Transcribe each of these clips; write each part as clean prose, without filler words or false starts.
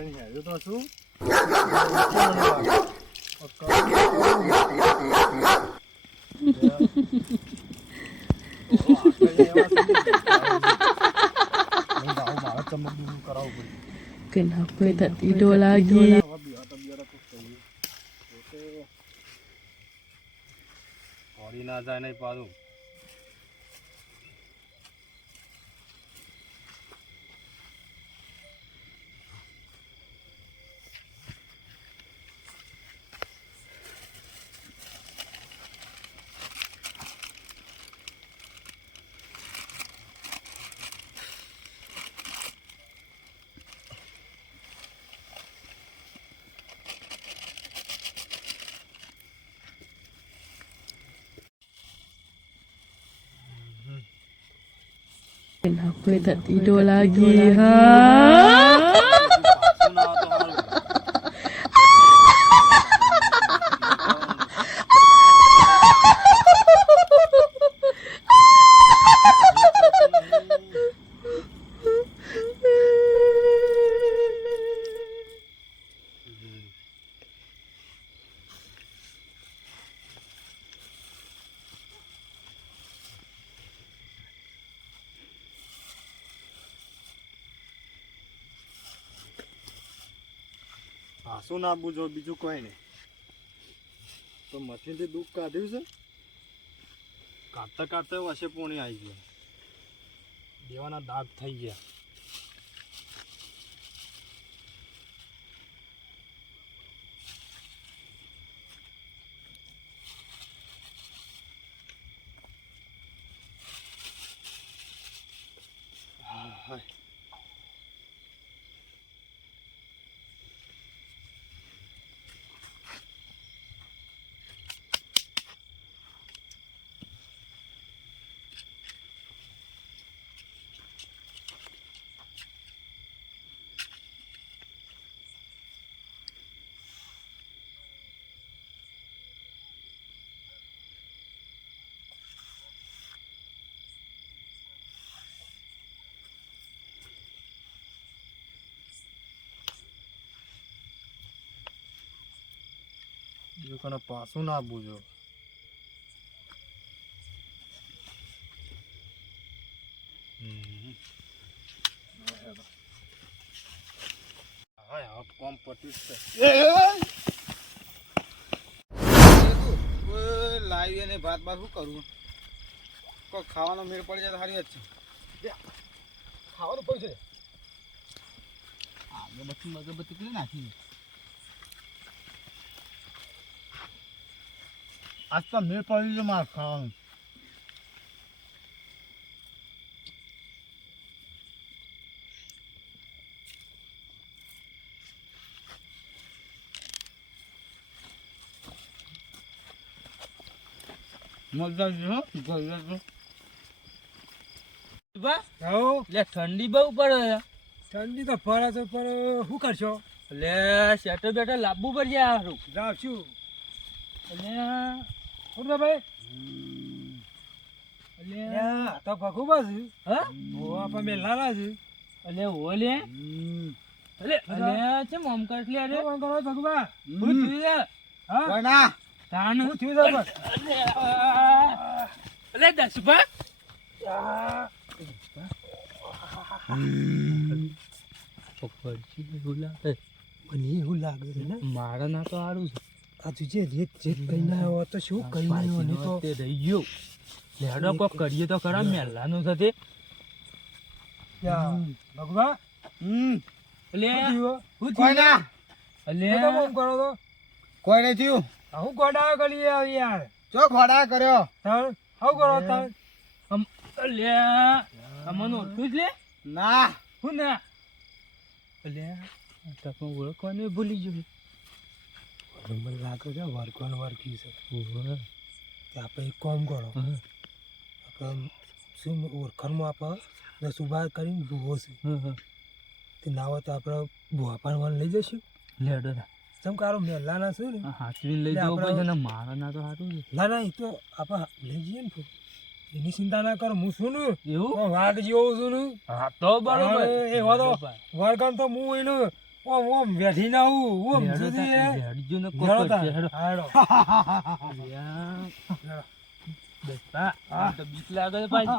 પાણી હેજો તો શું Kenapa tak tidur lagi? ના જાય નહીં પાછું Kenapa tak tidur lagi? Ha? શું નાખવું જો બીજું કોઈ નહીં તો મશીનથી દુઃખ કાઢ્યું છે કાઢતા કાઢતા વચ્ચે પોણી આવી ગયા દેવાના દાગ થઈ ગયા લોકોને પાછું ના બૂજો કોમ પટ્યું લાવી અને ભાત ભાત શું કરવું કોઈ ખાવાનો મેળ પડી જાય તો સારી જ છે ખાવાનું પડશે અગરબત્તી મગરબત્તી કેટલી નાખી આજ તો મેળ પડી છે મારે ખાવાનું મજા ઠંડી બહુ પડે ઠંડી તો ફરે છે પણ શું કરશો એટલે શેટર બેટર લાવવું પડશે સારું લાવશું એટલે શું ભાઈ એટલે તો ભગું બસ હા આપણે મેં લાલા છે એટલે ઓલે એટલે ચેમ આમ કરલી અરે ભગવા હું થયું હા કોઈ ના તાણ હું થયું બસ એટલે દસભા મને એવું લાગે છે ને મારા ના તો સારું છે આ તું જે રેત જેત કઈ ના આવ્યો તો શું કઈ ના આવ્યો ને તો તે રહી ગયો લેડો કોક કરીએ તો ખરા મેલાનું સાથે ભગવા એટલે હું કોઈ ના એટલે કોમ કરો તો કોઈ નહીં થયું હું ગોડા કરી યાર ચો ઘોડા કર્યો તાણ હું કરો તાણ એટલે અમને ઓળખું જ લે ના હું ના એટલે તમે ઓળખવાનું ભૂલી ગયું મને લાગે છે વર્કવાનું વર્કી છે આપણે એક કામ કરો આપણે શું ઓળખાણમાં આપણે 10 કરીને ભૂવો છે તે ના હોય તો આપણે ભૂવા પાડવાનું લઈ જઈશું લેડો જેમ કારો મેલાના છે ને હાથવીને લઈ જવું પડશે ને મારા ના તો સારું છે ના ના એ તો આપણે લઈ જઈએ ને એની ચિંતા ના કરો હું શું ને એવું વાઘ જેવો છું ને હા તો બરોબર એ વાતો વર્ગન તો હું એનું ઓમ ઓમ બેઠી ના હું ઓમ સુધી હેડજો ને હેડો કોક તાર. હેડો. હાડો. બેટા આ તો બીક લાગે છે ભાઈ.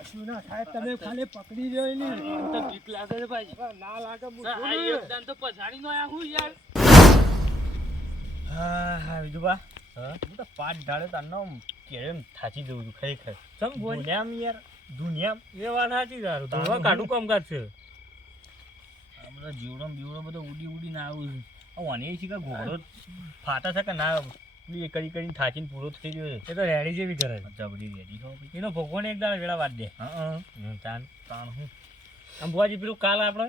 કશું ના થાય તમે ખાલી પકડી રહ્યો ને આ તો બીક લાગે છે ભાઈ. ના લાગે હું આ જોઉં ને. એકદમ તો પછાડી નો આયા હું યાર. હા વિજુબા હું તો પાટ ઢાળે તારનો કેમ થાચી જઉં છું ખરેખર સમ બોલ. દુનિયામ યાર દુનિયામ એ વાત સાચી તારું. ધોવા કાઢું કામકાજ છે. આ બધા જીવડો બીવડો બધો ઉડી ના આવું છું ઓને છે કે ઘોડો ફાટા છે કે ના એ કરીને થાચીને પૂરો થઈ ગયો છે એ તો રેડી જેવી કરે છે. જબડી રેડી હો ભાઈ એનો ભગવાન એક દાડો વેળા વાત દે. હા તાન તાણ હું આમ ભુવાજી પેલું કાલ આપણે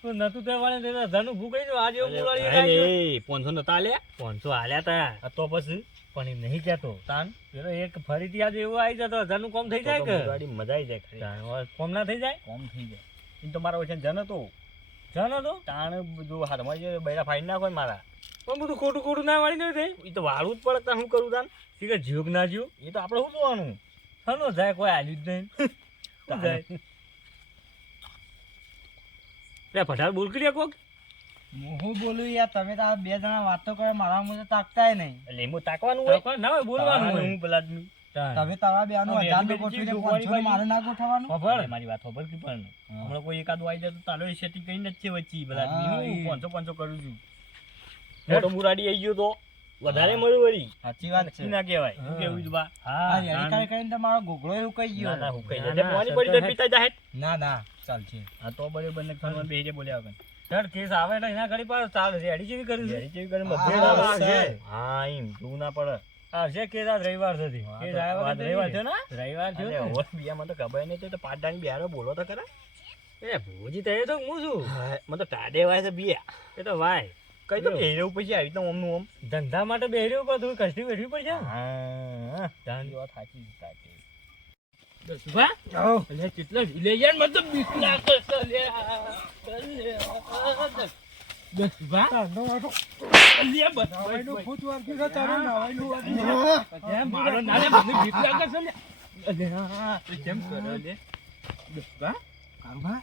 તો નતું તે વાળે તે ધનું ભૂ કહી દો આજે એવું બોલાવી કાઢ્યો. અરે 500 નતા આલ્યા 500 હાલ્યા તા. આ તો પછી પણ એ નહીં કહેતો. તાન પેલો એક ફરીથી આજે એવું આવી જતો ધનું કોમ થઈ જાય કે ગાડી મજા આવી જાય ખરી તાણ હવે કોમ ના થઈ જાય. કોમ થઈ જાય એ તો મારા વચ્ચે જન હતો જાનો તો તાણ જો હાથમાં જે બૈરા ફાડી નાખો ને મારા પણ બધું ખોટું ખોટું ના વાળી નહીં એ તો વાળું જ પડે તાન શું કરું તાન થઈ જીવ ના જીવ એ તો આપણે શું જોવાનું થનો જાય કોઈ હાલ્યું જ નહીં. શું જાય લે ફટાલ બોલ કરી કોક. હું બોલું યાર તમે તો આ બે જણા વાતો કરે મારા મુજબ તાકતાય નહીં એટલે એમાં તાકવાનું હોય ના હોય બોલવાનું તાણ હોય. હું પેલા આદમી તાણ. તમે તારા બેનો હવે 1000 એની નો ગોઠવીને જોગવાઈ 500 નો મારે ના ગોઠવવાનું ખબર મારી વાત ખબર કે પણ હમણાં કોઈ એકાદું આવી જાય તો તાલો સેટિંગ કરીને જ છે વચ્ચે પેલા આદમી હું 500 કરું છું મોટો મુરાડી આવી ગયો તો વધારે મળ્યું વળી સાચી વાત છે ના કહેવાય શું હા. કેવું છે બા હા આ રેડી કરી કરીને તમારો ગોગળો એવું કહી ના ગયો ના હું કહી ના, દે ના, મોની સર, પડી તો સર, પિતા જાહે ના ના ચાલશે હા તો બરાબર બંને ખાવાનું બેહી બોલ્યા વગર સર કેસ આવે એટલે એના ઘડી પર ચાલે છે એડી જેવી કર્યું છે. ઘેરી જેવી કરીને હા, બધે હા, આવે સર. છે. હા એમ જોવું ના પડે હા છે કેસ આજ રવિવાર સુધી હા, કેસ તો આવ્યા આજ વગર રવિવાર નહીં. થયો ને? રવિવાર થયો અરે ને. ઓવર બિયામાં તો ખબર નહીં તો પાટડાની બિહારો બોલો તો ખરા એ ભોજી તો એ તો હું છું મને તો ટાડે વાય છે બિયા એ તો વાય કઈ તો બેહી રહેવું પછી આવી રીતના ઓમનું ઓમ ધંધા માટે બેહર્યું પણ થોડું કષ્ટી બેઠવી પડશે ને. હા જાણ. વાત સાચી છે તારી. દસુભા? આવો. અલ્યા કેટલા વિલેજર મને તો બીક લાગે છે અલ્યા. દસુભા? તારનો વાટો. અલ્યા બસ, નાવાઈનું બસ, ભૂત વાગ્યું છે તારે નાવાઈનું વાગ્યું. બસ. અલ્યા મારો નાને મને બીક લાગે છે અલ્યા. અલ્યા એ કેમ કરે અલ્યા? દસુભા? કારુભા,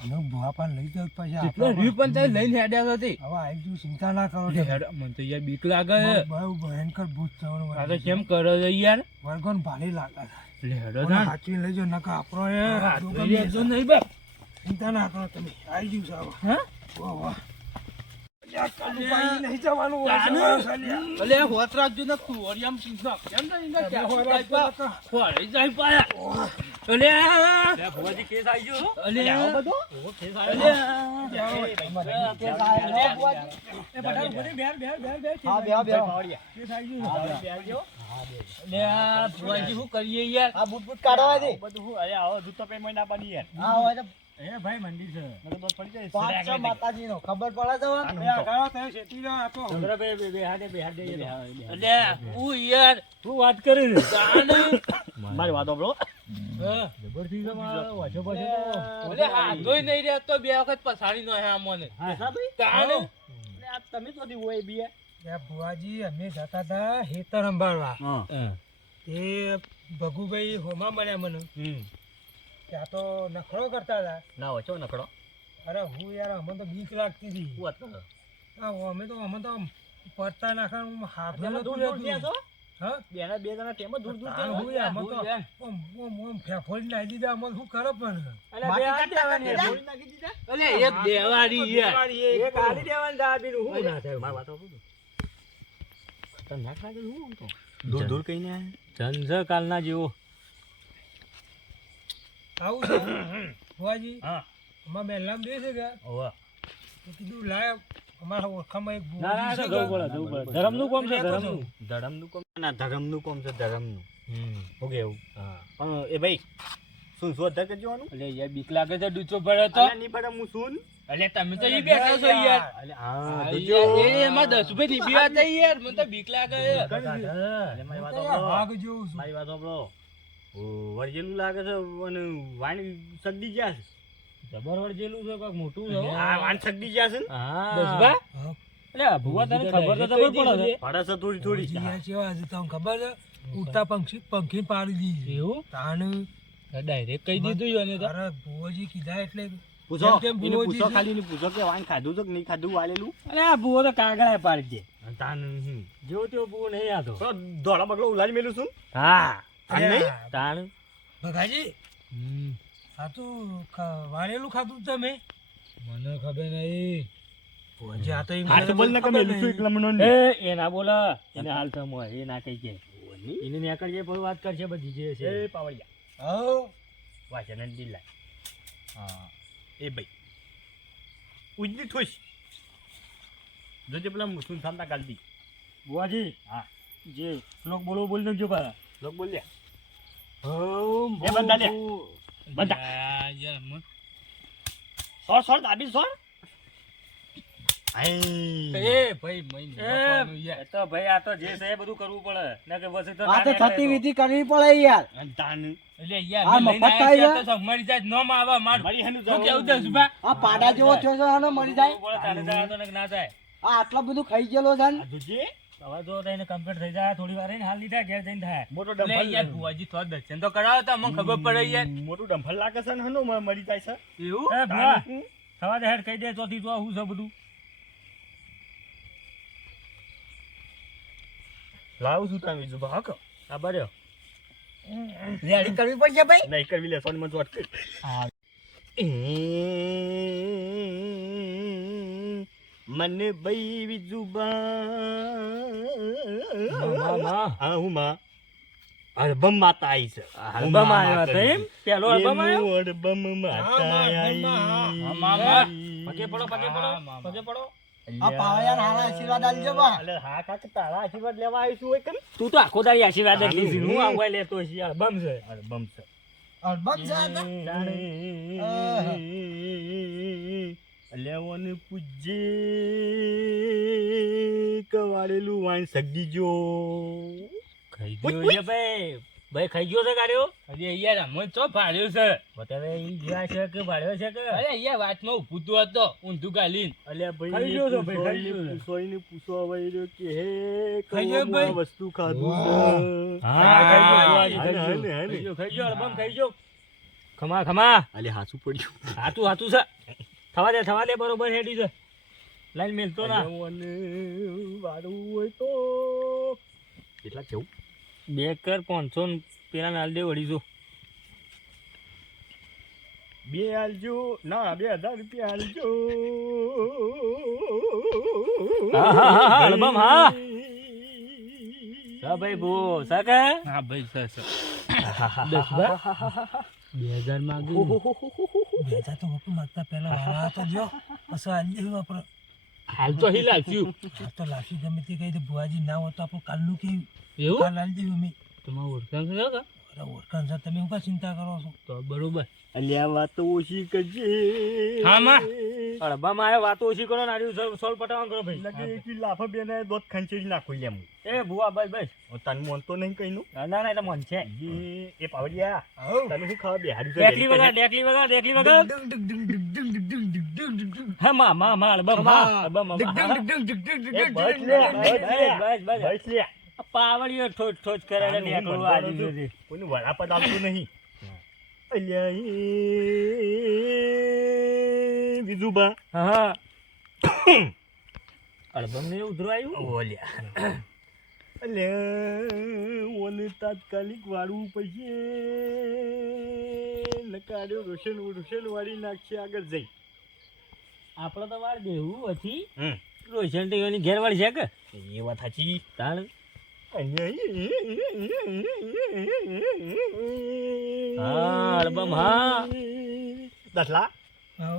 આનો ભુવા પણ લઈ જાવ પછી કેટલો આપણે રીવ પણ તારે લઈને હેડ્યા હતી. હવે આવી ગયું, ચિંતા ના કરો અલ્યા હેડ, મને તો યાર બીક લાગે છે. બહુ ભયંકર ભૂત થવાનું આ તો કેમ કરે છે યાર? વર્ગોન ભારે લાગે છે. અલ્યા હેડો કોને ના. હાચવી લેજો નકર આપણો એ હા, ડોકા તો યાર બેસે. જો નહીં બાપ. ચિંતા ના કરો તમે આવી ગયું છે હવે. હા? વાહ વાહ. અલ્યા કારુભાઈ, નહીં જવાનું હોય, તાને. જવાનું છે અલ્યા. અલ્યા હોત રાખજો ને કુંવરિયામ પીસના. કેમ તો ઈંગા તમે ક્યાં હોરા જાય પા? જતા. ખોળાઈ જાય પાયા. અલ્યા ભુવાજી કેસ આવી ગયો. અલ્યા આવો બધો? કેસ આવ્યો. એ બધા ઉભો રહી, બેર, બેર, બેર, બેર. હા બેહો બેહો કેસ આવી ગયું. અલ્યા ભુવાજી શું કરીએ યાર? આ બૂટ બૂટ કાઢવા દે બધું હું અરે આવો દૂધ તો પેમેન્ટ ના પાડી યાર હા હોય તો એ ભાઈ મંડી છે. મને તો પડી જાય 500 માતાજી નો ખબર પડે તો બે આઘાડા થયો, શેઠી રહ્યો આ તો. અલ્યા હું યાર શું વાત કરી છે? તાને. મારી વાત સાંભળો હા. જબરથી તમારો વાંચો અલ્યા હાથોય નહીં રહેતો બે વખત પછાડી નો હે અમને. તાને. તમે તો દી હોય બી એ ભુવાજી, અમે જતા હતા હેતર સંભાળવા. એ ભગુભાઈ હોમા મળ્યા મને. ત્યાં તો નખરો કરતા હતા. ના હોય છો નકડો અરે હું યાર, અમને તો બીક લાગતી હતી. શું વાત કરો અમે તો પડતા નાખવાનું હાથ તેમાં દૂર દૂર ત્યાં છો હા, બેના બે જણા તેમાં દૂર દૂર તાણ ત્યાં હું યાર, અમે તો ભૂલ ઓમ ઓમ ઓમ ફેફોડી નાખી દીધા. અમે શું કરો પણ અલ્યા બે હાથ દેવાની હે. બોલી નાખી દીધા અલ્યા એક દેવાની યાર. એક આલી દેવાની દા બીજું શું ના થાય. મારી વાત સાંભળો ખતરનાક લાગે છે હું આમ તો દૂર દૂર કહીને જંજર કાલના જેવો. આવું છે ભુવાજી. હા અમારા બેનલામ દે છે કે ઓવા તો કીધું લાય અમારા ઓળખામાં એક ના ના ભુવાજી છે જવું કે. પડે જવું પડે. ધર્મનું કોમ છે ધર્મનું. ધરમનું કોમ ના ધરમનું કોમ છે ધરમનું હું કેવું હા. પણ એ ભાઈ શું શું અધર કરી જવાનું અલ્યા યાર બીક લાગે છે ડૂચો પડ્યો તો. નહીં પડે હું શું અલ્યા તમે તો ઈ બેઠા છો યાર. હા એ એમાં 10 રૂપિયા ની બીવા હતા યાર. મને તો બીક લાગે છે. મારી વાત તો યાર સાંભળો વાઘ જેવું છું. મારી વાત સાંભળો વરજેલું લાગે છે અને વાણ સગડી ગયા છે જબર વળજેલું છે કાક મોટું છે. આ વાણ સગડી ગયા છે ને હા. હા. અલ્યા ભુવા તને ખબર તો જબર પડે છે. પડે છે થોડી થોડી ભુવાજી આ કેવા છે તમને ખબર છે? ઉડતા પંખી પાડી દીધી. એવું? તાણ ડાયરેક્ટ કહી દીધું યો ને તો. અરે ભુવાજી કીધા એટલે પૂછો કેમ કેમ એને ભુવોજી પૂછો છે? ખાલી એને પૂછો કે વાઈન ખાધું છે કે નહીં ખાધું વાલેલું અરે આ ભૂવો તો કાગડા પાડી દે તાન જેવો તેવો ભૂવો નહીં આતો તો દોડા બગલો ઉલાડી મેલું છું હા તાન નહીં તાણ ભગાજી આ તો વાળેલું ખાધું તમે મને ખબર નહીં ભુવાજી આ તો એમ હા તો બોલ ને કે મેલું છું એકલા મને એ ના બોલા એને હાલ થમ હોય એ ના કઈ કે એને નેકળજે પછી વાત કરશે બધી જે છે એ પાવડિયા હઉ વાચન દિલા હા એ ભાઈ ઉજલી થોશ જોજે પેલા મુસ્લિમ સામતા ગાલતી બુઆજી હા જે શ્લોક બોલો બોલ નાખજો પાછા લોક બોલ લે ઓમ એ બંધા લે બંધા સોર સોર દાબી સોર આઈ ભાઈ મહિને એ તો ભાઈ આ તો જે છે એ બધું કરવું પડે ના કે પછી તો આ તો ના નીકળે થતી તો. વિધિ કરવી પડે યાર તાન એટલે આ યાર મફત થાય છે? મરી જાય નો માં આવા માર મારી હેનું શું કેવું દસ બા આ પાડા જેવો થયો છે આનો મરી જાય કરવું પડે, તારે જાય તો ને ના જાય આ આટલા બધું ખાઈ ગયેલો છે ને. આ જોજે હવે જો તો એને કમ્પ્લીટ થઈ જાય થોડી વાર રહીને હાલ લીધા ઘેર જઈને થાય મોટો એટલે યાર ડંફલ ભુવાજી તો દર્શન તો કરાવો તો અમને ખબર પડે યાર મોટું ડંફલ લાગે છે ને હનો મરી જાય છે એવું એ ભુવા સવા દે હેડ કહી દે ચોથી તો હું છે બધું લાવું છું તમે જો ભાગ આ બર્યો રેડી કરવી પડશે ભાઈ. નહીં કરવી લે સોન મન જોટ કર મને બઈ વિજુબા હા હું માં અલ્બમ માતા આઈ છે આલ્બમ આવ્યો હતો એમ પેલો આલ્બમ આવ્યો અલ્બમ માતા આઈ પગે પડો પગે પડો પગે પડો આ પાવડિયાને હારા આશીર્વાદ આલજો બા. અલે હા કાકા તારા આશીર્વાદ લેવા આવીશું હોય કન તું તો આખો દાડી આશીર્વાદ જ લીધી હું આવું લેતો છે આલ્બમ છે અલ્બમ છે અલબત્ત છે આ તો. લેવન પૂજે કવાડેલું વાઈન સગડી જો ખાઈ ગયો છે ભાઈ ભાઈ ખાઈ ગયો છે ગાડ્યો અરે યાર અમે તો ભાડ્યો છે બતાવે ઈ ગયા છે કે ભાડ્યો છે કે અરે યાર વાતમાં ઊભું તો હતો ઊંધું ગાલીન અલ્યા ખાઈ ભાઈ ગયો છો ભાઈ, ખાઈ ગયો છો. પૂછોઈને પૂછવા વળ્યો કે હે ખાઈ ગયો કયું ભાઈ? આ વસ્તુ ખાધું હા ખાઈ ગયો હાલે, બુઆજી, ખાઈ હાલે, ગયો. હાલે. ખાઈ ગયો ખાઈ ગયો આલ્બમ ખાઈ ગયો ખમા ખમા અલે હાચું પડ્યું હાતું હાતું છે થવા દે બરોબર હેડી છે લાઈન મેલતો ના અને વાળું હોય તો કેટલા કેવું 2 કર 500 ને પેલા નાલ દે વળી જો 2 આલજો ના 2000 રૂપિયા આલજો હા, આલ્બમ, હા. સા ભાઈ બો સાકા હા ભાઈ સર સર 2000 માંગી બેજા તો વપુ માગતા પહેલા વાળા તો જો પછી આજે વાપરો હાલ તો હી લાગ્યું આ તો લાસી ગમે તે કહી દે ભુવાજી ના હોય તો આપણે કાલનું કેવું એવું કાલ આલી દેવું અમે તમારું ઓળખાણ છે કે અરે ઓળખાણ છે તમે હું કા ચિંતા કરો છો તો બરોબર અલ્યા વાતો ઓછી કરજે હા, માં. અડબામાં આયો વાતો ઓછી કરો નારી સોલ પટાવવાનું કરો ભાઈ લાગે એટલી લાફા બેને દોત ખંચેરી નાખું એમ એ ભુવા બસ તને મોનતો નહીં કઈનું ના ના એટલે મન છે એ પાવડિયા તને શું ખાવા બેહાડી છે ડેકલી વગર હા માં અડબમ હા અડબમ એ બસ લે બસ બસ લે પાવડીઓ ઠોચ કરે ને એકલું આજી જોજી કોઈનું વડાપદ આવતું નહીં અલ્યા એ બીજુબા હા અડબમ ને ઉધરો આવ્યું ઓલ્યા અલ્યા ઓને તાત્કાલિક વાળવું પડશે નકાર્યો રોશન વાળી નાખશે આગળ જઈ આપણે તો વાર દેવું હતી હમ રોશન તો એની ઘેર વાળી છે કે એ વાત સાચી તાણ હા અડબમ હા દસલા હા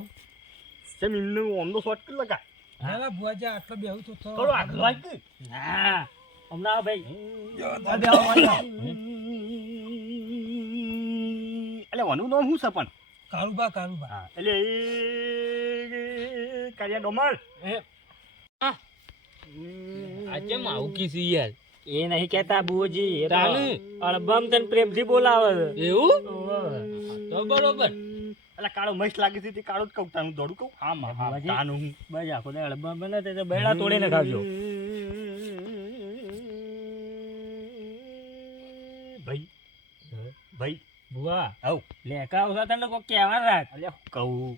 જમીનનું ઓમનો શોર્ટ કરી લગા ના ભુવાજી આટલો બેહું તો થોડો આગળ વાંચ દે. હા હમણાં ભાઈ એટલે વાનું નામ શું છે પણ કારુબા હા એટલે એ કારિયા ડોમર આજે આવું કીધું યાર એ નહીં કહેતા બુજી એ તો અડબમ તને પ્રેમથી બોલાવે એવું તો બરોબર એટલે કાળો મસ્ત લાગે છે તે કાળો જ કહું તાનું દોડું કહું હા માં તાનું હું બસ આખો દે અડબમ બને તે બેડા તોડીને ખાવજો ભાઈ બુઆ આવ લેકા આવતા તને કોઈ કહેવા રાખ અલ્યા કહું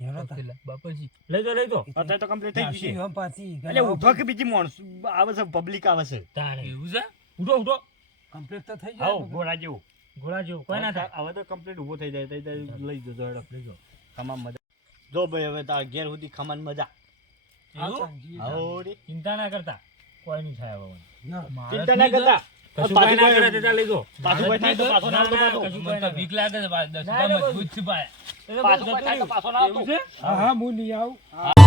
બાપાજી લઈ તો અત્યારે તો કમ્પ્લીટ થઈ ગયું છે આમ પાછી એટલે ઉઠો કે બીજી માણસ આવે છે પબ્લિક આવે છે તારે એવું છે ઉઠો કમ્પ્લીટ તો થઈ આવો જાય ઘોડા જેવું ઘોડા જેવું કોઈ ના થાય હવે તો કમ્પ્લીટ ઊભો થઈ જાય લઈ જજો હેડો ખમાન મજા જો ભાઈ હવે તાર ઘેર સુધી ખમાન મજા આવો રે ચિંતા ના કરતા કોઈ નહીં થાય હવે ચિંતા ના કરતા કશું કોઈ ના કરે તે લઈ દો પાછું કોઈ થાય તો પાછો ના આવતો પાછો. કશું મને તો બીક લાગે છે દસ ના, ના, મજબૂત છે ભાઈ પાછો કોઈ થાય તો પાછો ના આવતો. એવું છે હા હું નહીં આવું